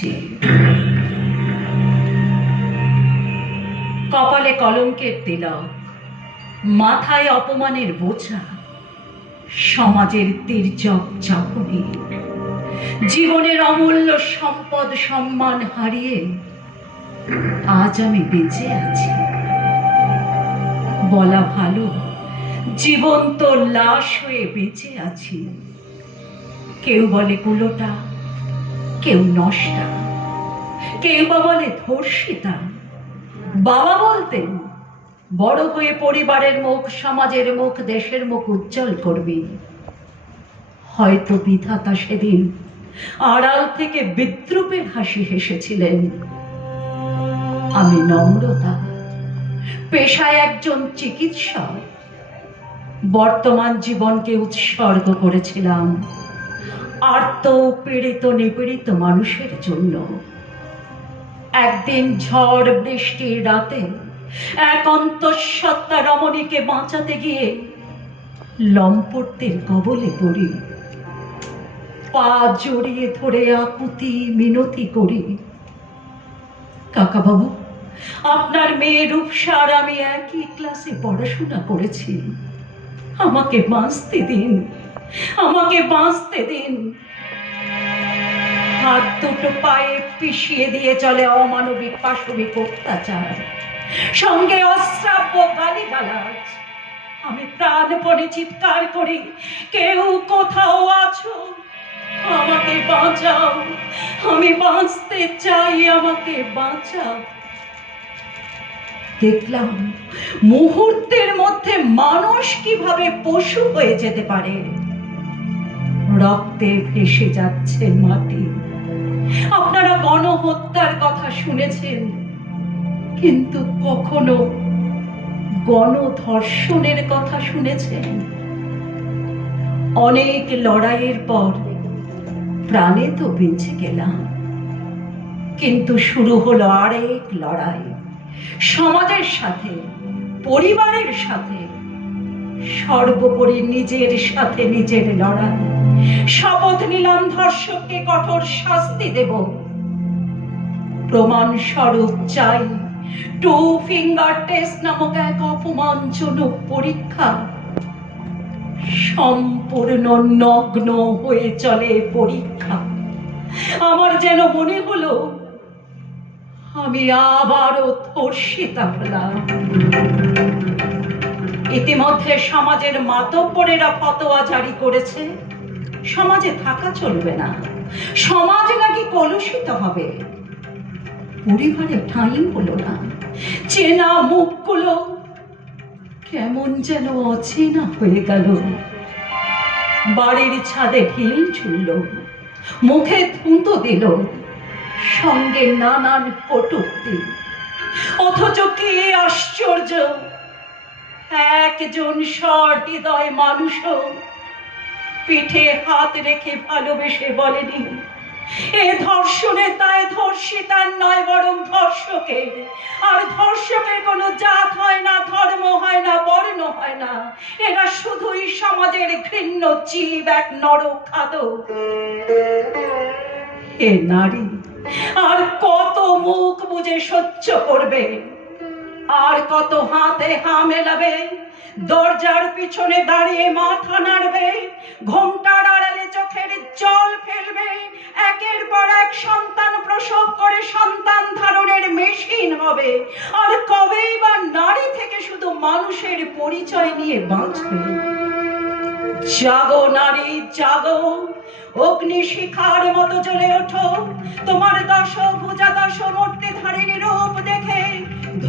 যাচ্ছি কপালে কলঙ্কের তিলক, মাথায় অপমানের বোঝা, সমাজের তির্যক চাপনি জীবনের অমূল্য সম্পদ সম্মান হারিয়ে আজ আমি বেঁচে আছি। বলা ভালো, জীবন্ত লাশ হয়ে বেঁচে আছি। কেউ বলে কুলোটা কেউ নষ্টা, কেউ বা বলে ধর্ষিতা। বাবা বলতেন, বড় হয়ে পরিবারের মুখ, সমাজের মুখ, দেশের মুখ উজ্জ্বল করবি। হয়তো বিধাতা সেদিন আড়াল থেকে বিদ্রুপের হাসি হেসেছিলেন। আমি নম্রতা, পেশায় একজন চিকিৎসক, বর্তমান জীবনকে উৎসর্গ করেছিলাম। আর্ত পীড়িত নিপীড়িত মানুষের জন্য। একদিন ঝড় বৃষ্টির রাতে এক অন্তঃসত্ত্বা রমণীকে বাঁচাতে গিয়ে লম্পটদের কবলে পড়ি। পা জড়িয়ে ধরে আকুতি মিনতি করি। কাকাবাবু, আপনার মেয়ে রূপসার আমি একই ক্লাসে পড়াশোনা করেছি। আমাকে বাঁচতে দিন। আমাকে বাঁচতে দিন। হাত দুটো পায়ে পিষিয়ে দিয়ে চলে অমানবিক পাশবিক অত্যাচার। সঙ্গে অশ্রাব্য গালিগালাজ। আমি প্রাণপণে চিৎকার করি, কেউ কোথাও আছো? আমাকে বাঁচাও। আমি বাঁচতে চাই, আমাকে বাঁচাও। দেখলাম মুহূর্তের মধ্যে মানুষ কীভাবে পশু হয়ে যেতে পারে। রক্তে ভেসে যাচ্ছে মাটি। আপনারা গণহত্যার কথা শুনেছেন, কিন্তু কখনো গণধর্ষণের কথা শুনেছেন? অনেক লড়াইয়ের পর প্রাণে তো বেঁচে গেলাম, কিন্তু শুরু হলো আরেক লড়াই। সমাজের সাথে, পরিবারের সাথে, সর্বোপরি নিজের সাথে নিজের লড়াই। শপথ নিলাম ধর্ষককে কঠোর শাস্তি দেব। প্রমাণ স্বরূপ চাই। টু ফিঙ্গার টেস্ট নামক এক অপমানজনক পরীক্ষা। সম্পূর্ণ নগ্ন হয়ে চলে পরীক্ষা। আমার যেন মনে হলো, আমি আবারও ধর্ষিতা হলাম। ইতিমধ্যে সমাজের মাতব্বরেরা ফতোয়া জারি করেছে। সমাজে থাকা চলবে না। সমাজ নাকি কলুষিত হবে। পরিবারে ঠাঁই হলো না। চেনা মুখগুলো কেমন যেন অচেনা হয়ে গেল। বাড়ির ছাদে ঢিল ছুড়ল মুখে থুঁতো দিল। সঙ্গে নানান কটুক্তি। অথচ কি আশ্চর্য! একজন সহৃদয় মানুষও পিঠে হাত রেখে ভালোবেসে বলেনি। এ ধর্ষণে তাই ধর্ষিতার নয়, বরং ধর্ষকের। আর ধর্ষকের কোনো জাত হয় না, ধর্ম হয় না, বর্ণ হয় না। এরা শুধুই সমাজের ঘৃণ্য জীব, এক নরক খাদক। হে নারী, আর কত মুখ বুঝে সহ্য করবে? আর কত হাতে হা মেলাবে দরজার পিছনে দাঁড়িয়ে মাথা নাড়বে, ঘোমটার আড়ালে চোখের জল ফেলবে। একের পর এক সন্তান প্রসব করে সন্তান ধারণের মেশিন হবে। আর কবেই বা নারী থেকে শুধু মানুষের পরিচয় নিয়ে বাঁচবে? জাগো নারী, জাগো। অগ্নি শিখার মতো জ্বলে ওঠো। তোমার দশ ভুজা দশ মূর্তি ধারিণী রূপ দেখে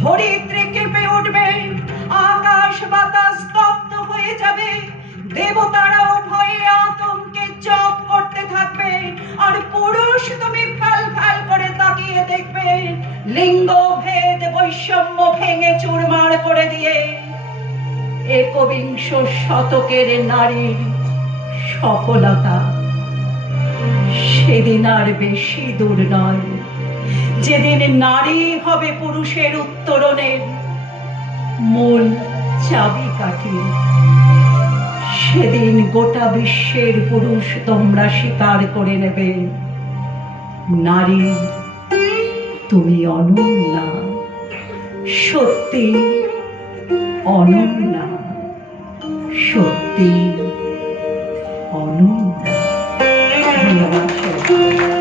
ধরিত্রী কেঁপে উঠবে। আকাশ যাবে। দেবতারাও ভয়ে আতঙ্কে জপ করতে থাকবে। আর পুরুষ তুমি ফ্যাল ফ্যাল করে তাকিয়ে দেখবে। লিঙ্গ ভেদ বৈষম্য ভেঙে চুরমার করে দিয়ে একবিংশ শতকের নারীর সফলতা সেদিন আর বেশি দূর নয়। যেদিন নারী হবে পুরুষের উত্তরণের মূল চাবিকাঠি। সেদিন গোটা বিশ্বের পুরুষ তোমরা স্বীকার করে নেবে। নারী, তুমি অনন্যা। সত্যি অনন্যা। সত্যি, অনন্যা। ধন্যবাদ